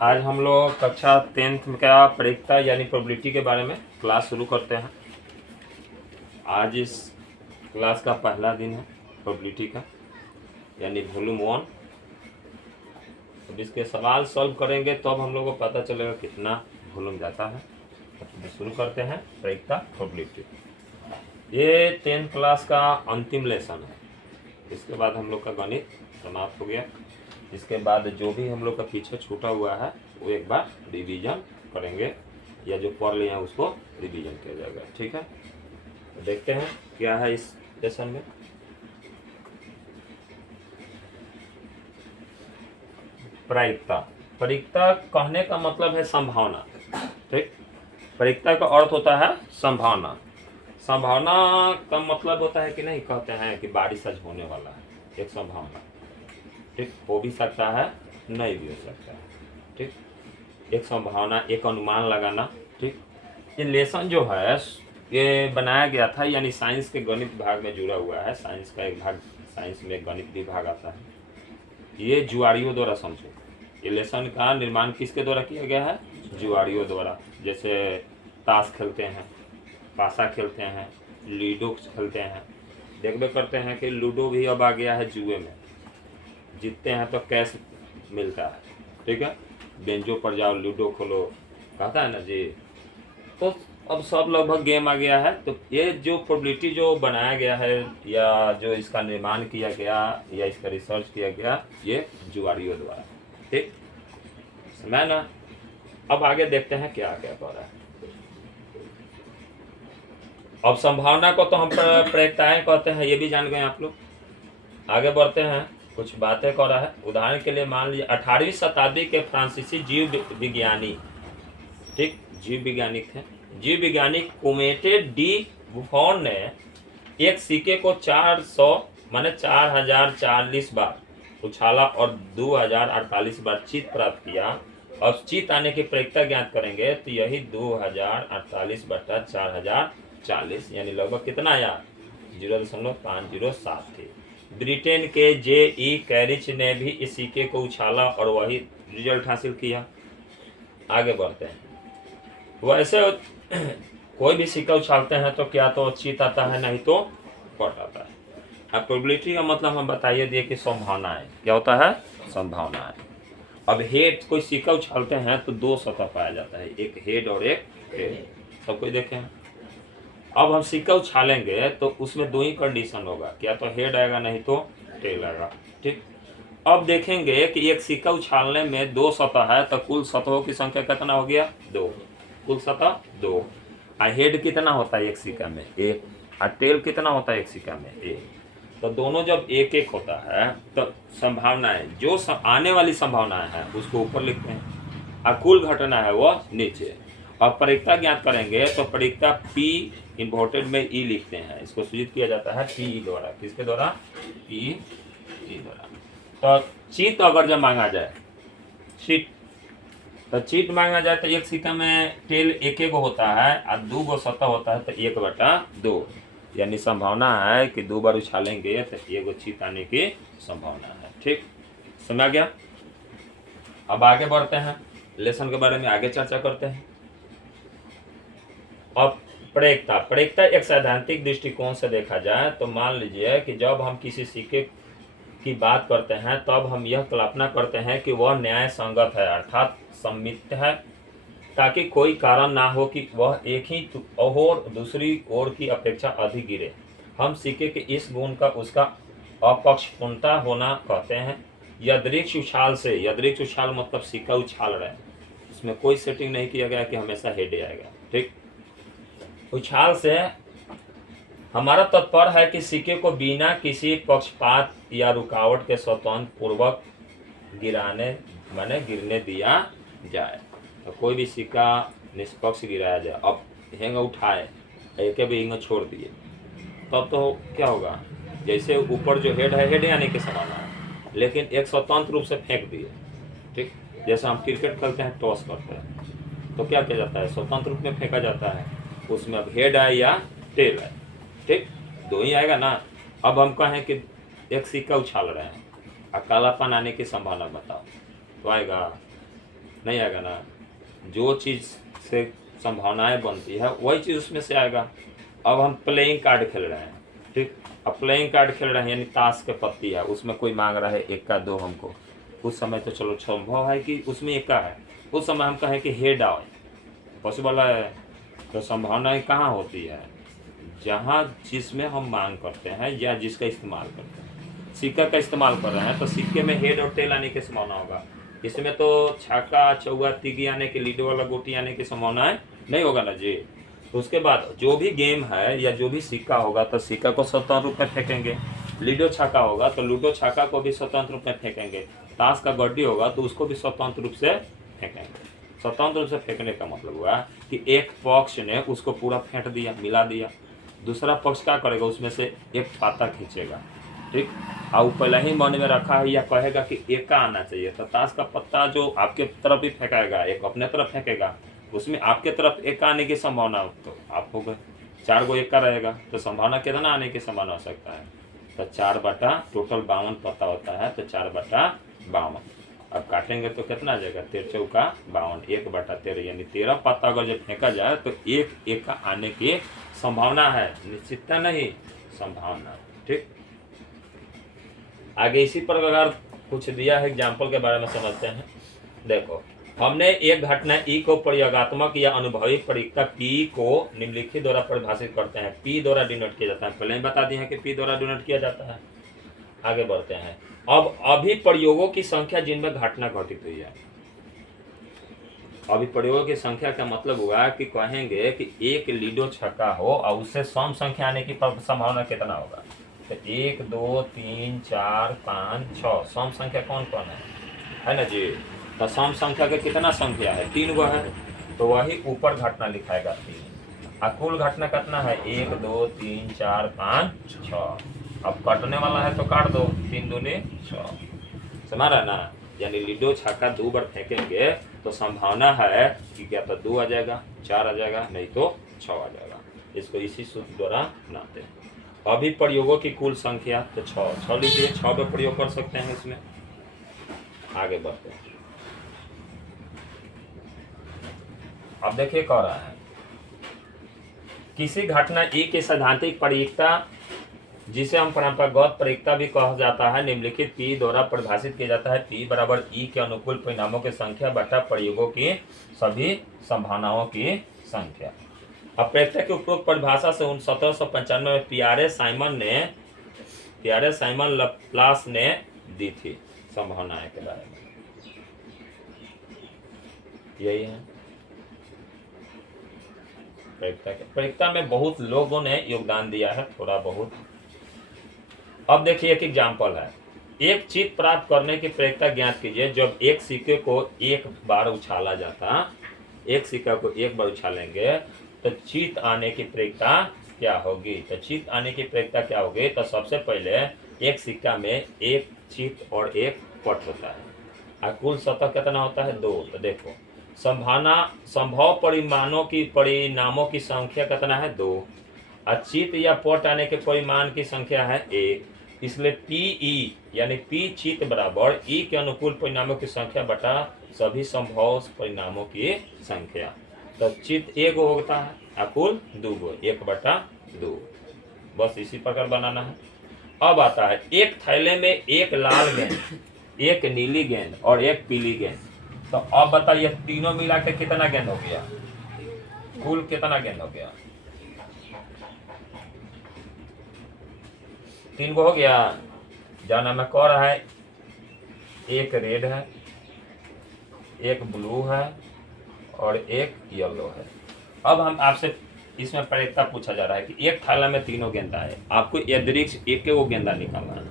आज हम लोग कक्षा 10th का परीक्षा यानी प्रोबेबिलिटी के बारे में क्लास शुरू करते हैं। आज इस क्लास का पहला दिन है प्रोबेबिलिटी का, यानी वॉल्यूम 1। अब इसके सवाल सॉल्व करेंगे तो अब हम लोग को पता चलेगा कितना वॉल्यूम जाता है। तो शुरू करते हैं परीक्षा प्रोबेबिलिटी। ये 10th क्लास का अंतिम लेसन है। इसके बाद हम लोग का गणित समाप्त हो गया। इसके बाद जो भी हम लोग का पीछे छूटा हुआ है वो एक बार रिवीजन करेंगे, या जो पढ़ लिए हैं उसको रिवीजन किया जाएगा। ठीक है, तो देखते हैं क्या है इस लेसन में। प्रायिकता। प्रायिकता कहने का मतलब है संभावना। ठीक, प्रायिकता का अर्थ होता है संभावना। संभावना का मतलब होता है कि नहीं, कहते हैं कि बारिश आज होने वाला है, एक संभावना। ठीक, हो भी सकता है, नहीं भी हो सकता है। ठीक, एक संभावना, एक अनुमान लगाना। ठीक, ये लेसन जो है ये बनाया गया था, यानी साइंस के गणित विभाग में जुड़ा हुआ है। साइंस का एक भाग, साइंस में गणित विभाग आता है। ये जुआरियों द्वारा समझो। ये लेसन का निर्माण किसके द्वारा किया गया है? जुआरियों द्वारा। जैसे ताश खेलते हैं, पासा खेलते हैं, लूडो खेलते हैं। देखते करते हैं कि लूडो भी अब आ गया है जुए में। जीतते हैं तो कैश मिलता है। ठीक है, बेंचों पर जाओ लूडो खोलो, कहता है ना जी। तो अब सब लगभग गेम आ गया है। तो ये जो प्रोबेबिलिटी जो बनाया गया है, या जो इसका निर्माण किया गया, या इसका रिसर्च किया गया, ये जुआरियों द्वारा। ठीक, समझ ना। अब आगे देखते हैं क्या क्या कर रहा है। अब संभावना को तो हम प्रायिकताएं कहते हैं, ये भी जान गए आप लोग। आगे बढ़ते हैं, कुछ बातें कर रहा है। उदाहरण के लिए मान लीजिए 18वीं शताब्दी के फ्रांसीसी जीव विज्ञानी, ठीक, जीव वैज्ञानिक थे, जीव वैज्ञानिक कोमेटे डी बुफॉन ने एक सिक्के को 400 माने 4040 बार उछाला और 2048 बार जीत प्राप्त किया। और जीत आने की प्रायिकता ज्ञात करेंगे तो यही 2048 बटा 4040 यानी लगभग कितना आया? 0.507 थी। ब्रिटेन के जे.ई. कैरिच ने भी इस सिक्के को उछाला और वही रिजल्ट हासिल किया। आगे बढ़ते हैं। वैसे कोई भी सिक्का उछालते हैं तो क्या तो जीत आता है, नहीं तो पट आता है। अब प्रोबेबिलिटी का मतलब हम बताइए दिए कि संभावना है। क्या होता है? संभावना है। अब हेड, कोई सिक्का उछालते हैं तो दो सतह पाया जाता है, एक हेड और एक टेल। सब कोई देखे हैं। अब हम सिक्का उछालेंगे तो उसमें दो ही कंडीशन होगा, क्या तो हेड आएगा, नहीं तो टेल आएगा। ठीक, अब देखेंगे कि एक सिक्का उछालने में दो सतह है, तो कुल सतहों की संख्या कितना हो गया? 2। कुल सतह 2। और हेड कितना होता है एक सिक्का में? 1। और टेल कितना होता है एक सिक्का में? 1। तो दोनों जब एक एक होता है तो संभावनाएं, जो आने वाली संभावनाएं हैं उसको ऊपर लिखते हैं और कुल घटना है वो नीचे। और प्रायिकता ज्ञात करेंगे तो प्रायिकता P इन्वर्टेड में E लिखते हैं। इसको सूचित किया जाता है PE द्वारा। किसके द्वारा? PE द्वारा। तो चीट अगर जब मांगा जाए, चीट, तो चीट मांगा जाए तो एक सिक्का में टेल एक एक होता है और 2 गो सतह होता है, तो 1/2 यानी संभावना है कि 2 बार उछालेंगे तो 1 गो चीट आने की संभावना है। ठीक, समझ गया। अब आगे बढ़ते हैं, लेसन के बारे में आगे चर्चा करते हैं। अब प्रायिकता। प्रायिकता एक सैद्धांतिक दृष्टिकोण से देखा जाए तो मान लीजिए कि जब हम किसी सिक्के की बात करते हैं तब हम यह कल्पना करते हैं कि वह न्याय संगत है, अर्थात सम्मित है, ताकि कोई कारण ना हो कि वह एक ही और दूसरी ओर की अपेक्षा अधिक गिरे। हम सिक्के के इस गुण का उसका अपक्षपूर्णता होना कहते हैं। यादृच्छिक उछाल से, यादृच्छिक उछाल मतलब सिक्का उछाल रहे हैं, इसमें कोई सेटिंग नहीं किया गया कि हमेशा हेड आएगा। ठीक, उछाल से हमारा तात्पर्य है कि सिक्के को बिना किसी पक्षपात या रुकावट के स्वतंत्र पूर्वक गिराने माने गिरने दिया जाए। तो कोई भी सिक्का निष्पक्ष गिराया जाए। अब हेंग उठाए, एक भी हिंग छोड़ दिए, तब तो क्या होगा? जैसे ऊपर जो हेड है, हेड आने की संभावना है, लेकिन एक स्वतंत्र रूप से फेंक दिए। ठीक, जैसे हम क्रिकेट खेलते हैं, टॉस करते हैं, तो क्या किया जाता है? स्वतंत्र रूप में फेंका जाता है। उसमें अब हेड आए या टेल है, ठीक, 2 ही आएगा ना। अब हम कहें कि एक सिक्का उछाल रहे हैं और कालापन आने की संभावना बताओ, तो आएगा नहीं आएगा ना। जो चीज़ से संभावनाएं बनती है वही चीज़ उसमें से आएगा। अब हम प्लेइंग कार्ड खेल रहे हैं, ठीक। अब प्लेइंग कार्ड खेल रहे हैं यानी ताश के पत्ती है, उसमें कोई मांग रहा है एक का दो हमको, उस समय तो चलो संभव है कि उसमें एक का है, उस समय हम कहें कि हेड आओ, पॉसिबल है। तो संभावनाएं कहाँ होती है, जहाँ जिसमें हम मांग करते हैं या जिसका इस्तेमाल करते हैं। सिक्का का इस्तेमाल कर रहे हैं तो सिक्के में हेड और टेल आने की संभावना होगा, इसमें तो छक्का चौका तिगी आने की, लीडो वाला गोटी आने की संभावना नहीं होगा ना जी। तो उसके बाद जो भी गेम है या जो भी सिक्का होगा तो सिक्का को स्वतंत्र रूप में फेंकेंगे, लीडो छक्का होगा तो लूडो छक्का को भी स्वतंत्र रूप में फेंकेंगे, ताश का गड्डी होगा तो उसको भी स्वतंत्र रूप से फेंकेंगे। स्वतंत्र रूप से फेंकने का मतलब हुआ कि एक पक्ष ने उसको पूरा फेंक दिया, मिला दिया, दूसरा पक्ष क्या करेगा, उसमें से एक पाता खींचेगा, ठीक। और वो पहले ही मन में रखा है या कहेगा कि एक का आना चाहिए, तो ताश का पत्ता जो आपके तरफ ही फेंकाएगा, एक अपने तरफ फेंकेगा, उसमें आपके तरफ एक आने की संभावना तो आप हो गए 4 गो एक का रहेगा, तो संभावना कितना आने की संभावना हो सकता है, तो 4 बटा टोटल 52 पत्ता होता है, तो 4 बटा 52। अब काटेंगे तो कितना आ जाएगा, 13 चौका 52, 1 बटा 13 यानी 13 पत्ता अगर जब फेंका जाए तो एक का आने की संभावना है, निश्चितता नहीं, संभावना, ठीक। आगे इसी प्रकार कुछ दिया है, एग्जाम्पल के बारे में समझते हैं। देखो, हमने एक घटना ई को प्रयोगात्मक या अनुभवी प्रक्रिया पी को निम्नलिखित द्वारा परिभाषित करते हैं। पी द्वारा डिनोट किया जाता है, पहले ही बता दिए हैं कि पी द्वारा डिनोट किया जाता है। आगे बढ़ते हैं। अब अभी प्रयोगों की संख्या जिनमें घटना घटित हुई है। अभी प्रयोगों की संख्या का मतलब हुआ कि कहेंगे कि एक लीडो छक्का हो और उससे सम संख्या आने की संभावना कितना होगा, तो 1 2 3 4 5 6 सम संख्या कौन कौन है ना जी। तो सम संख्या का कितना संख्या है, 3 गो है, तो वही ऊपर घटना लिखाएगा 3। और कुल घटना कितना है, 1 2 3 4 5 6। अब कटने वाला है तो काट दो, 3 दूनी 6, समझ रहा ना। यानी लीडो छक्का 2 बार फेंकेंगे तो संभावना है कि क्या तो 2 आ जाएगा, 4 आ जाएगा, नहीं तो 6 आ जाएगा। इसको इसी सूत्र द्वारा नापते हैं। अभी प्रयोगों की कुल संख्या तो 6 लीजिए, 6 पे प्रयोग कर सकते हैं इसमें। आगे बढ़ते हैं। अब देखिए कह रहा है किसी घटना ई की सैद्धांतिक प्रयोक्ता, जिसे हम परंपरागत प्रयोक्ता भी कहा जाता है, निम्नलिखित पी द्वारा परिभाषित किया जाता है। पी बराबर ई के अनुकूल परिणामों की संख्या बटा प्रयोगों की सभी संभावनाओं की संख्या। अब प्रयोक्ता की उपरोक्त परिभाषा से 1795 में पियारे साइमन लप्लास ने दी थी संभावनाएं के बारे में। यही है प्रयोक्ता में बहुत लोगों ने योगदान दिया है, थोड़ा बहुत। अब देखिए एक एग्जाम्पल है। एक चित प्राप्त करने की प्रयोक्ता ज्ञात कीजिए। जब एक सिक्के को एक बार उछाला जाता, एक सिक्का को एक बार उछालेंगे तो चित आने की प्रयोक्ता क्या होगी, तो चित आने की प्रयोक्ता क्या होगी, तो सबसे पहले एक सिक्का में एक चित और एक पट होता है और कुल सतह कितना होता है, 2। तो देखो संभव परिणामों की संख्या कितना है, 2। और चित या पट आने के परिमाण की संख्या है 1। इसलिए पी यानी पी चित बराबर ई के अनुकूल परिणामों की संख्या बटा सभी संभव परिणामों की संख्या। तो चित 1 होता है और कुल 2 गो, 1/2। बस इसी प्रकार बनाना है। अब आता है एक थैले में एक लाल गेंद, एक नीली गेंद और एक पीली गेंद। तो अब बताइए तीनों मिला के कितना गेंद हो गया, कुल कितना गेंद हो गया, 3 गो हो गया। जाना मैं कह रहा है एक रेड है, एक ब्लू है और एक येलो है। अब हम आपसे इसमें प्रयोक्ता पूछा जा रहा है कि एक थाला में तीनों गेंदा है, आपको अतिरिक्त एक वो गेंदा निकालना है।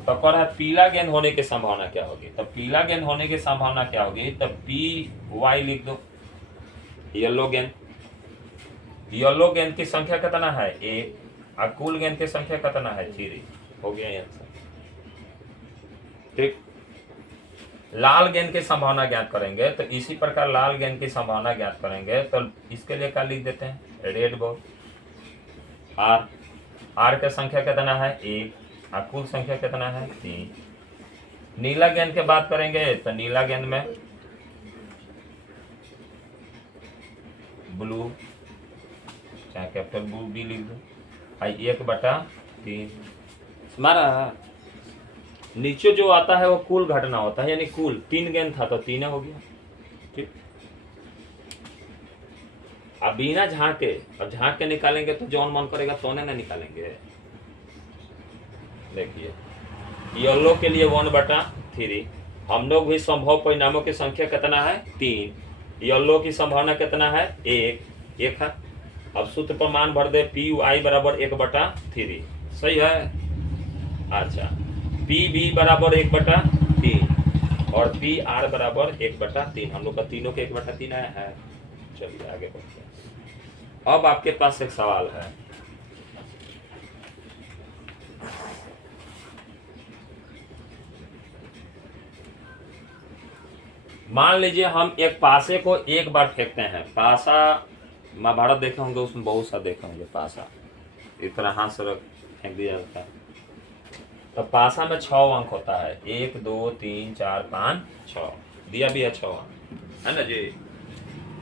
तो कह रहा है पीला गेंद होने की संभावना क्या होगी, तो पीला गेंद होने की संभावना क्या होगी, तो पी वाई लिख दो। येलो गेंद की संख्या कितना है, 1 और कुल गेंद की संख्या कितना है, 3। हो गया आंसर, ठीक। लाल गेंद की संभावना ज्ञात करेंगे तो इसी प्रकार लाल गेंद की संभावना ज्ञात करेंगे तो इसके लिए क्या लिख देते हैं, रेड बॉल। आर की संख्या कितना है, 1 और कुल संख्या कितना है, 3। नीला गेंद की बात करेंगे तो नीला गेंद में ब्लू, चाहे कैपिटल ब्लू बी लिख दो, आई 1/3 हमारा नीचे जो आता है वो कुल घटना होता है, यानी कुल 3 गेंद था तो 3 हो गया। ठीक, अब बिना झांके, और झांक के निकालेंगे तो जौन मन करेगा तो ना निकालेंगे। देखिए येलो के लिए 1/3, हम लोग भी संभव परिणामों की संख्या कितना है 3, येलो की संभावना कितना है 1 है। अब सूत्र पर मान भर दे, पी आई बराबर 1/3, सही है। अच्छा, पी बी बराबर 1/3 और पी आर बराबर 1/3, हम लोग का तीनों के 1/3 आया है। चलिए आगे बढ़ते हैं। अब आपके पास एक सवाल है, मान लीजिए हम एक पासे को एक बार फेंकते हैं। पासा महाभारत देखे होंगे, उसमें बहुत सा देखे होंगे पासा, इस तरह हाथ से फेंक दिया जाता है। तो पासा में 6 अंक होता है, 1 2 3 4 5 6, दिया भी है 6 अंक, है ना जी।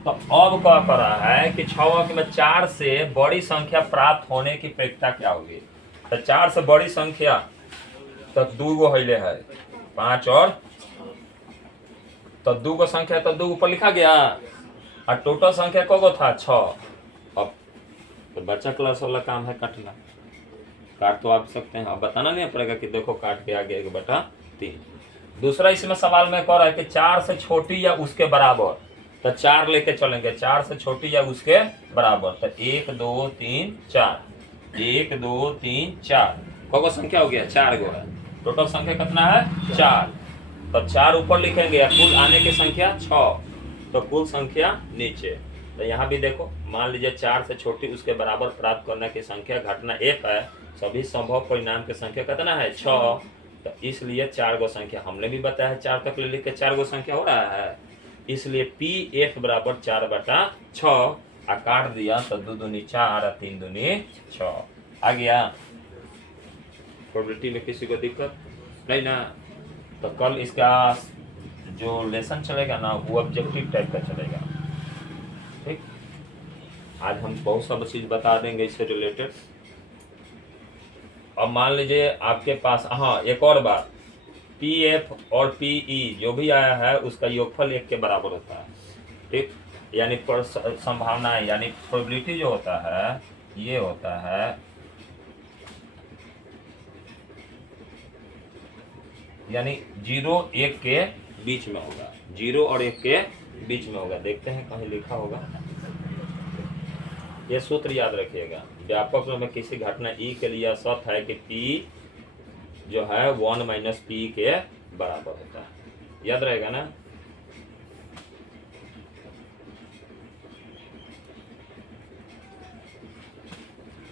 तो अब क्या कर रहा है कि 6 अंक में 4 से बड़ी संख्या प्राप्त होने की प्रक्रिया क्या होगी। तो 4 से बड़ी संख्या तो 2 गो हिले है, 5 और तो 2 गो संख्या तो 2 ऊपर लिखा गया, और टोटल संख्या को था 6। अब तो बच्चा क्लास वाला काम है काटना, काट तो आप सकते हैं, अब बताना नहीं पड़ेगा कि देखो काट के आगे 1/3। दूसरा इसमें सवाल में कह रहा है कि 4 से छोटी या उसके बराबर, तो 4 लेके चलेंगे, 4 से छोटी या उसके बराबर, तो 1 2 3 4, 1 2 3 4 को संख्या हो गया 4 गो है, टोटल संख्या कितना है 4। तो 4 ऊपर लिखेंगे, कुल आने की संख्या 6, तो कुल संख्या नीचे। तो यहाँ भी देखो, मान लीजिए 4 से छोटी उसके बराबर प्राप्त करने की संख्या घटना 1 है, सभी संभव परिणाम की संख्या कितना है 6। तो इसलिए 4 गो संख्या हमने भी बताया है, 4 तक ले लिख के 4 गो संख्या हो रहा है, इसलिए पी एफ बराबर 4/6, काट दिया तो 2 दूनी 4 और 3 दूनी 6 आ गया। प्रोबेबिलिटी में किसी को दिक्कत नहीं ना। तो कल इसका जो लेसन चलेगा ना वो ऑब्जेक्टिव टाइप का चलेगा। ठीक, आज हम बहुत सब चीज बता देंगे इससे रिलेटेड। अब मान लीजिए आपके पास, हाँ एक और बात, पी एफ और पी ई जो भी आया है उसका योगफल 1 के बराबर होता है। ठीक, यानी संभावना यानी प्रोबेबिलिटी जो होता है ये होता है, यानी 0 1 के बीच में होगा, 0 और 1 के बीच में होगा। देखते हैं कहीं लिखा होगा, ये सूत्र याद रखिएगा। व्यापक रूप में किसी घटना ई के लिए सत्य है कि पी जो है 1 - पी के बराबर होता है, याद रहेगा ना।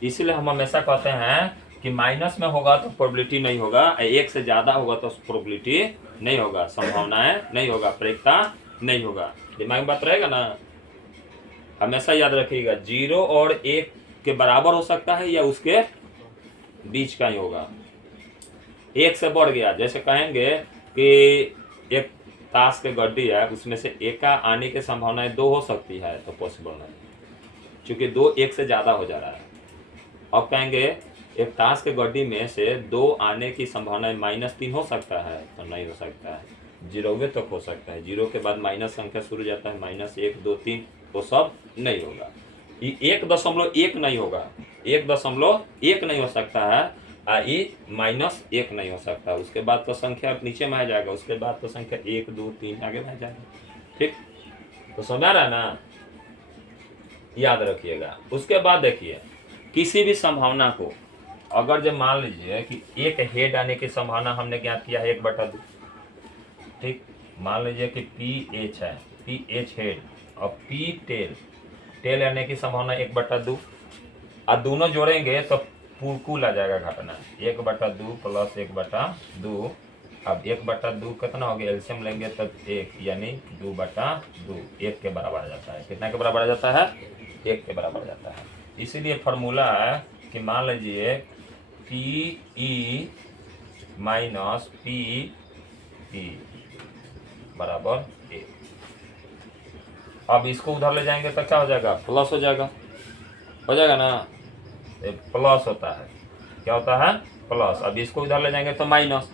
इसलिए हम हमेशा कहते हैं कि माइनस में होगा तो प्रोबेबिलिटी नहीं होगा, 1 से ज्यादा होगा तो प्रोबेबिलिटी नहीं होगा, संभावनाएं नहीं होगा, प्रेरिकता नहीं होगा। दिमाग में बात रहेगा ना, हमेशा याद रखिएगा। 0 और 1 के बराबर हो सकता है या उसके बीच का ही होगा। 1 से बढ़ गया, जैसे कहेंगे कि एक ताश के गड्डी है, उसमें से 1 का आने की संभावनाएं 2 हो सकती है, तो पॉसिबल नहीं, क्योंकि 2 1 से ज्यादा हो जा रहा है। अब कहेंगे एक ताश के गड्डी में से 2 आने की संभावना -3 हो सकता है, तो नहीं हो सकता है, 0 तक हो सकता है, 0 के बाद माइनस संख्या शुरू हो जाता है, -1 2 3, वो सब नहीं होगा। 1.1 नहीं होगा, 1.1 नहीं हो सकता है, -1 नहीं हो सकता, उसके बाद तो संख्या नीचे में आ जाएगा, उसके बाद तो संख्या 1 2 3 आगे बढ़ जाएगा। ठीक, तो समझ आ रहा है ना, याद रखिएगा। उसके बाद देखिए, किसी भी संभावना को अगर जब मान लीजिए कि एक हेड आने की संभावना हमने ज्ञात किया है 1/2। ठीक, मान लीजिए कि पी एच है, पी एच हेड और पी टेल, टेल आने की संभावना 1/2, और दोनों जोड़ेंगे तो कुल आ जाएगा घटना 1/2 प्लस 1/2। अब 1/2 कितना हो गया, एलसीएम लेंगे तब 1, यानी 2/2 1 के बराबर आ जाता है। कितना के बराबर आ जाता है, 1 के बराबर आ जाता है। इसीलिए फॉर्मूला है कि मान लीजिए P E minus P E बराबर 1। अब इसको उधर ले जाएंगे तो क्या हो जाएगा, प्लस हो जाएगा ना, ये प्लस होता है, क्या होता है, प्लस। अब इसको उधर ले जाएंगे तो माइनस,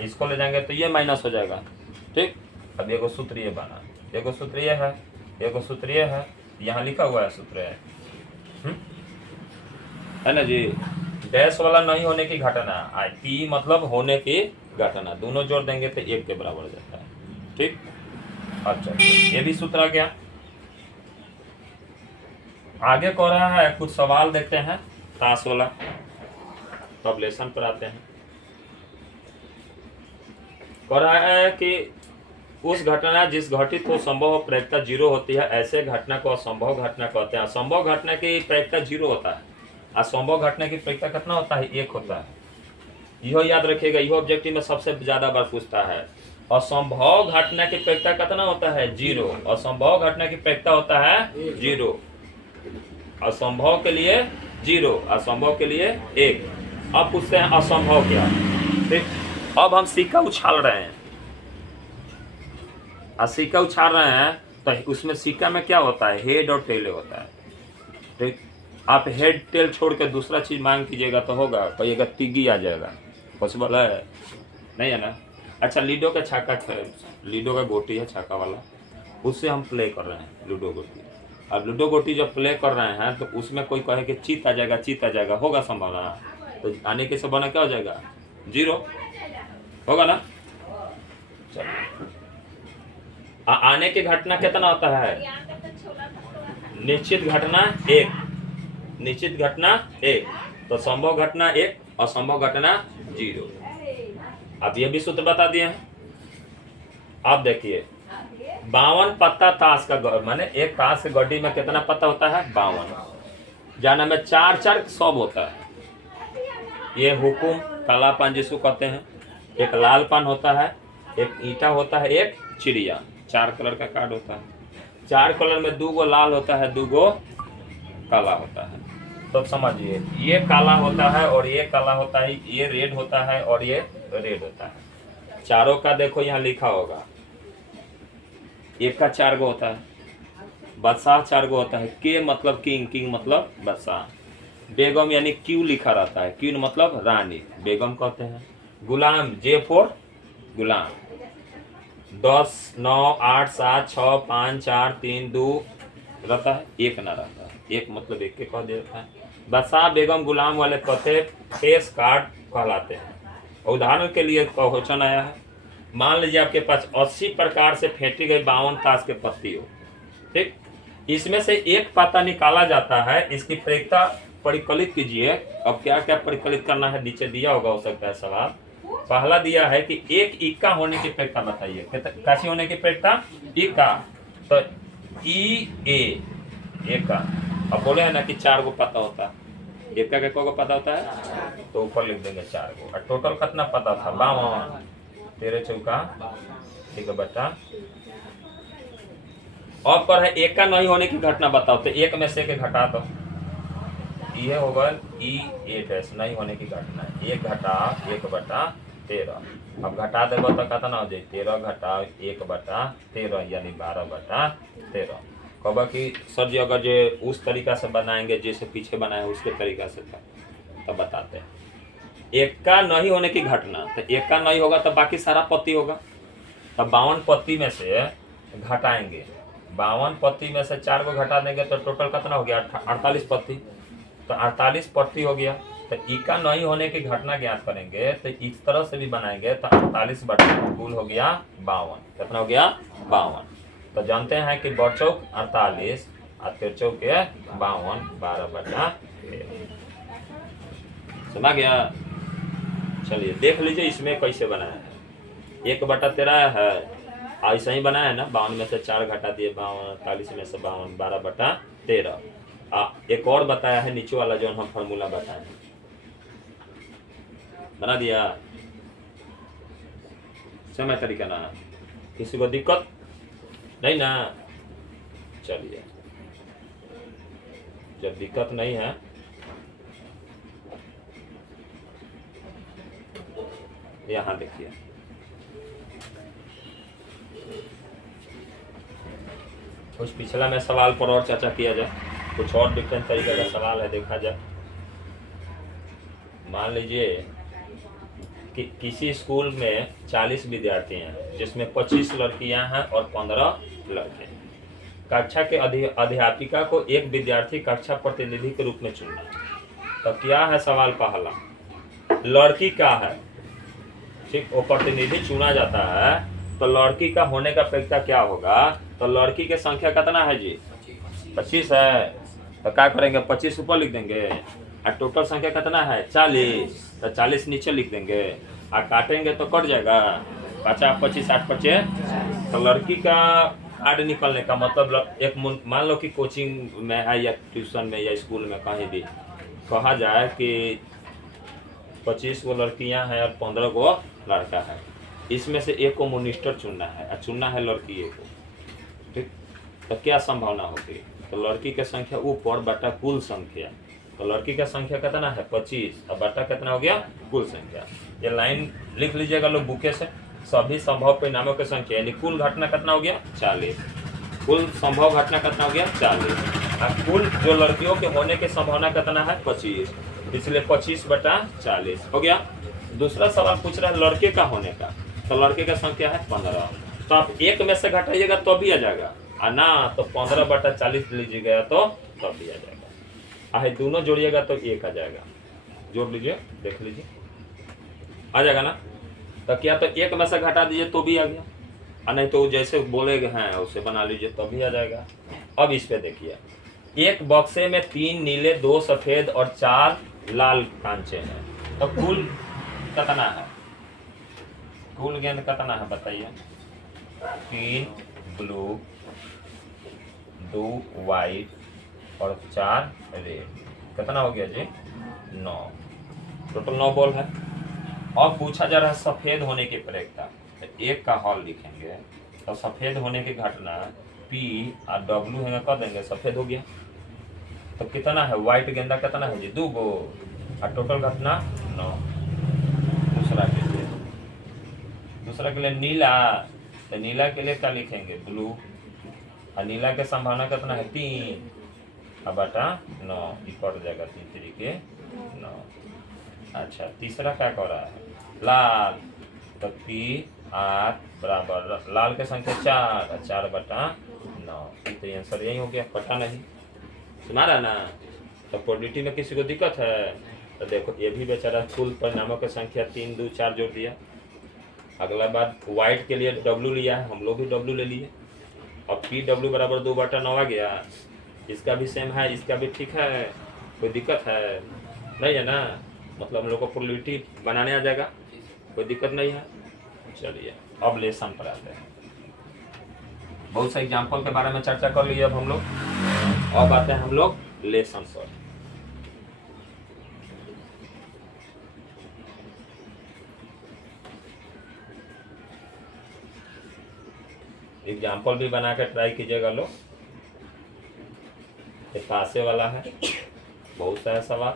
इसको ले जाएंगे तो ये माइनस हो जाएगा। ठीक, अब एगो सूत्र ये बना, एगो सूत्र ये है, एगो सूत्र ये है, यहाँ लिखा हुआ है सूत्र है ना जी। डैश वाला नहीं होने की घटना, पी मतलब होने की घटना, दोनों जोड़ देंगे तो एक के बराबर हो जाता है। ठीक, अच्छा ये भी सूत्र आ गया। आगे कह रहा है, कुछ सवाल देखते हैं ताश वाला, तब लेसन पर आते हैं। कह रहा है कि उस घटना जिस घटित को संभव प्रायिकता 0 होती है, ऐसे घटना को असंभव घटना कहते हैं। असंभव घटना की प्रायिकता 0 होता है, असंभव घटना की प्रायिकता कितना होता है, 1 होता है। यह याद रखिएगा, यह ऑब्जेक्टिव में सबसे ज्यादा बार पूछता है। असंभव घटना की प्रायिकता कितना होता है, 0। असंभव घटना की प्रायिकता होता है 0, असंभव के लिए 0, असंभव के लिए 1। अब पूछते हैं असंभव क्या। ठीक, अब हम सिक्का उछाल रहे हैं, सिक्का उछाल रहे हैं तो उसमें सिक्का में क्या होता है, हेड और टेल होता है। ठीक, आप हेड टेल छोड़ के दूसरा चीज मांग कीजिएगा तो होगा, कहिएगा तिगी आ जाएगा, पॉसिबल है नहीं है ना। अच्छा, लीडो का छक्का, लीडो का गोटी है छक्का वाला, उससे हम प्ले कर रहे हैं लूडो गोटी। अब लूडो गोटी जब प्ले कर रहे हैं तो उसमें कोई कहे कि चीत आ जाएगा, चीत आ जाएगा, होगा संभावना, तो आने के संभावना क्या हो जाएगा, 0 होगा ना। चलिए, आने की घटना कितना होता है, निश्चित घटना 1, निश्चित घटना 1, तो संभव घटना 1, असंभव घटना 0। अब ये भी सूत्र बता दिए हैं। अब देखिए, 52 पत्ता ताश का, माने एक ताश के गड्डी में कितना पत्ता होता है, 52। जाना में 4 4 सब होता है। ये हुकुम काला पान जिसको कहते हैं, एक लाल पान होता है, एक ईंटा होता है, एक चिड़िया, 4 कलर का कार्ड होता है। 4 कलर में 2 गो लाल होता है, 2 गो काला होता है। तो समझिए, ये काला होता है और ये काला होता है, ये रेड होता है और ये रेड होता है। चारों का देखो यहाँ लिखा होगा, एक का 4 गो होता है, बादशाह 4 गो होता है, के मतलब किंग, किंग मतलब बादशाह, बेगम यानी क्यू लिखा रहता है, क्यू मतलब रानी, बेगम कहते हैं। गुलाम, जे फॉर गुलाम। 10 9 8 7 6 5 4 3 2 रहता है, 1 ना रहता है, 1 मतलब 1 के कह देता है। बादशाह बेगम गुलाम वाले कहते फेस कार्ड कहलाते हैं। उदाहरण के लिए क्वेश्चन आया है, मान लीजिए आपके पास 80 प्रकार से फेंटी गई 52 ताश के पत्ती हो। ठीक, इसमें से एक पत्ता निकाला जाता है, इसकी प्रायिकता परिकलित कीजिए। अब क्या क्या परिकलित करना है, नीचे दिया होगा, हो सकता है सवाल। पहला दिया है कि एक इक्का होने की प्रायिकता बताइए, कैसी होने की प्रायिकता, इक्का, तो ई ए एक का। अब बोले है ना कि 4 गो पता होता है, एक का को पता होता है, तो ऊपर लिख देंगे 4 गो। और टोटल कितना पता था, 52, 13 चौका, ठीक है बच्चा। अब पर है एक का नहीं होने की घटना बताओ, तो एक में से के घटा दो, ये होगा ई ए डैश, नहीं होने की घटना, 1 घटा 1/13। अब घटा देगा तो कितना हो जाए, 13 घटा 1/13 यानी 12/13। कहोगा कि सर जी अगर जो उस तरीका से बनाएंगे जैसे पीछे बनाए उसके तरीका से था, तब बताते हैं। एक का नहीं होने की घटना, तो एक का नहीं होगा तो बाकी सारा पत्ती होगा, तब 52 पत्ती में से घटाएंगे, 52 पत्ती में से 4 को घटा देंगे तो टोटल कितना हो गया, 48 पत्ती, तो 48 पत्ती हो गया। तो ई का नहीं होने की घटना ज्ञात करेंगे, तो इस तरह से भी बनाएंगे तो 48 कुल हो गया 52, कितना हो गया 52। तो जानते हैं कि बड़चौक 48 और तिरचौक 52, 12/13। समझ गया। चलिए देख लीजिए इसमें कैसे बनाया है, 1/13 है, ऐसा ही बनाया है ना, 52 में से 4 घटा दिए 52, 48 में से 52, 12/13। एक और बताया है नीचे वाला जो हम फॉर्मूला बताए हैं, बना दिया, समय तरीका ना, किसी को दिक्कत नहीं ना। चलिए, जब दिक्कत नहीं है यहाँ देखिए, कुछ पिछला में सवाल पर और चर्चा किया जाए, कुछ और डिफरेंट तरीके का सवाल है देखा जाए। मान लीजिए कि किसी स्कूल में 40 विद्यार्थी हैं जिसमें 25 लड़कियां हैं और 15 लड़के। कक्षा के अध्यापिका को एक विद्यार्थी कक्षा प्रतिनिधि के रूप में चुनना। तो क्या है सवाल पहला, लड़की क्या है, ठीक, वो प्रतिनिधि चुना जाता है तो लड़की का होने का अपेक्षा क्या होगा, तो लड़की की संख्या कितना है जी, 25 है, तो क्या करेंगे 25 ऊपर लिख देंगे, और टोटल संख्या कितना है 40, तो 40 नीचे लिख देंगे, और काटेंगे तो कट जाएगा 50 25 8 25। तो लड़की का कार्ड निकलने का मतलब एक मान लो कि कोचिंग में है या ट्यूशन में या स्कूल में कहीं भी कहा जाए कि 25 गो लड़कियां हैं और 15 गो लड़का है, इसमें से एक को मिनिस्टर चुनना है और चुनना है लड़की एक को, ठीक। तो क्या संभावना होगी, तो लड़की की संख्या ऊपर बटा कुल संख्या, तो लड़की का संख्या कितना है 25 और बटा कितना हो गया कुल संख्या। ये लाइन लिख लीजिएगा लोग बुके से, सभी संभव परिणामों की संख्या यानी कुल घटना कितना हो गया 40, कुल संभव घटना कितना हो गया 40, और कुल जो लड़कियों के होने की संभावना कितना है 25, इसलिए 25 बटा 40 हो गया। दूसरा सवाल पूछ रहा है लड़के का होने का, तो लड़के का संख्या है 15, तो आप एक में से घटाइएगा तो भी आ जाएगा, और ना तो 15 बटा 40 लीजिएगा तो तब भी आ जाएगा, आहे दोनों जोड़िएगा तो एक आ जाएगा, जोड़ लीजिए देख लीजिए आ जाएगा ना। तो क्या तो एक में से घटा दीजिए तो भी आ गया, और नहीं तो जैसे बोलेगे हैं उसे बना लीजिए तब भी आ जाएगा। अब इस पे देखिए, एक बक्से में 3 नीले 2 सफेद और 4 लाल कांचे हैं, तो कुल कितना है, कुल गेंद कितना है बताइए, 3 ब्लू 2 वाइट और 4 रेड, कितना हो गया जी 9, टोटल 9 बॉल है। अब पूछा जा रहा है सफेद होने की प्रयोगता, तो एक का हॉल लिखेंगे, तो सफेद होने की घटना P और W है कर देंगे, सफेद हो गया। तो कितना है व्हाइट गेंदा कितना है जी 2 गो, और टोटल घटना 9। दूसरा के लिए नीला, तो नीला के लिए क्या लिखेंगे ब्लू, और नीला के संभावना कितना है 3 और बटा 9, कट जाएगा 3 तरीके 9। अच्छा तीसरा क्या कर रहा है लाल, तो P R बराबर लाल के संख्या 4 और 4 बटा 9, तो आंसर यही हो गया, कटा नहीं तुम्हारा ना। तो प्रोबेबिलिटी में किसी को दिक्कत है, तो देखो ये भी बेचारा कुल परिणामों की संख्या 3 2 4 जोड़ दिया। अगला बात व्हाइट के लिए W लिया है, हम लोग भी W ले लिए, और PW बराबर 2 बटा 9 आ गया, इसका भी सेम है, इसका भी ठीक है, कोई दिक्कत है नहीं है ना, मतलब हम लोग को प्रोबेबिलिटी बनाने आ जाएगा, कोई दिक्कत नहीं है। चलिए अब लेसन पर आते हैं, बहुत से एग्जाम्पल के बारे में चर्चा कर लिए, अब हम लोग अब आते हैं हम लोग लेसन पर। एग्जाम्पल भी बना के ट्राई कीजिएगा लोग, पासे वाला है बहुत सारा सवाल।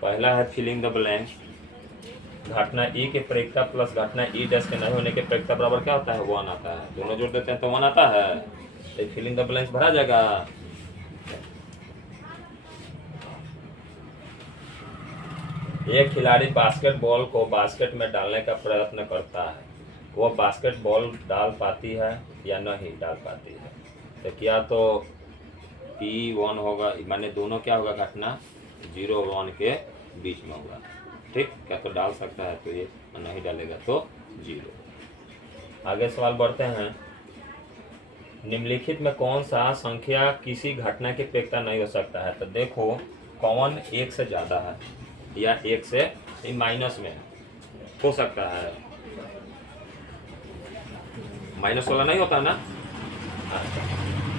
पहला है फिलिंग द ब्लैंक, घटना ई के प्रयोक्ता प्लस घटना ई डैश के नहीं होने के प्रयोक्ता बराबर क्या होता है 1 आता है, दोनों जोड़ देते हैं तो 1 आता है, तो फिलिंग द ब्लैंक भरा जाएगा। एक खिलाड़ी बास्केटबॉल को बास्केट में डालने का प्रयत्न करता है, वह बास्केटबॉल डाल पाती है या नहीं डाल पाती है, तो क्या तो P1 होगा, माने दोनों क्या होगा घटना 0 और 1 के बीच में होगा, ठीक, क्या तो डाल सकता है तो ये, नहीं डालेगा तो 0। आगे सवाल बढ़ते हैं, निम्नलिखित में कौन सा संख्या किसी घटना की प्रयोक्ता नहीं हो सकता है, तो देखो कौन 1 से ज़्यादा है या 1 से माइनस में हो सकता है, माइनस वाला नहीं होता ना।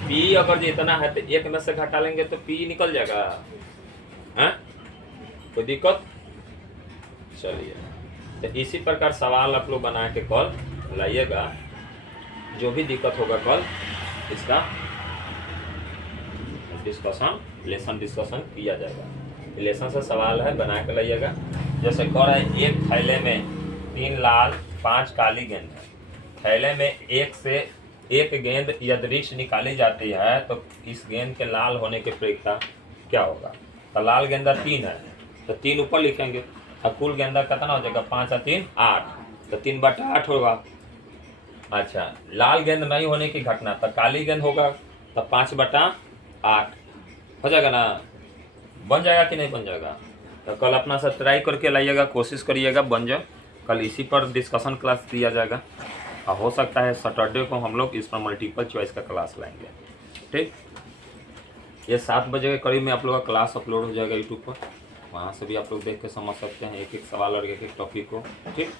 P अगर जितना है तो 1 में से घटा लेंगे तो P निकल जाएगा, हैं कोई दिक्कत। चलिए तो इसी प्रकार सवाल आप लोग बना के कल लाइएगा, जो भी दिक्कत होगा कल इसका डिस्कशन लेसन डिस्कशन किया जाएगा। लेसन से सवाल है बना के लाइएगा, जैसे कह रहा है एक थैले में 3 लाल 5 काली गेंद है, थैले में एक गेंद यादृच्छिक निकाली जाती है तो इस गेंद के लाल होने की प्रेक्षता क्या होगा? तो लाल गेंदा 3 है तो 3 ऊपर लिखेंगे और कुल गेंदा कितना हो जाएगा? 5 और 3 8, तो 3/8 होगा। अच्छा, लाल गेंद नहीं होने की घटना तो काली गेंद होगा तो 5/8 हो जाएगा ना? बन जाएगा कि नहीं बन जाएगा? तो कल अपना से ट्राई करके लाइएगा, कोशिश करिएगा बन जाए। कल इसी पर डिस्कशन क्लास दिया जाएगा और हो सकता है सैटरडे को हम लोग इस पर मल्टीपल चॉइस का क्लास लाएंगे। ठीक, ये 7 बजे के करीब में आप लोग का क्लास अपलोड हो जाएगा यूट्यूब पर, वहाँ से भी आप लोग देख के समझ सकते हैं एक एक सवाल और एक एक टॉपिक को। ठीक।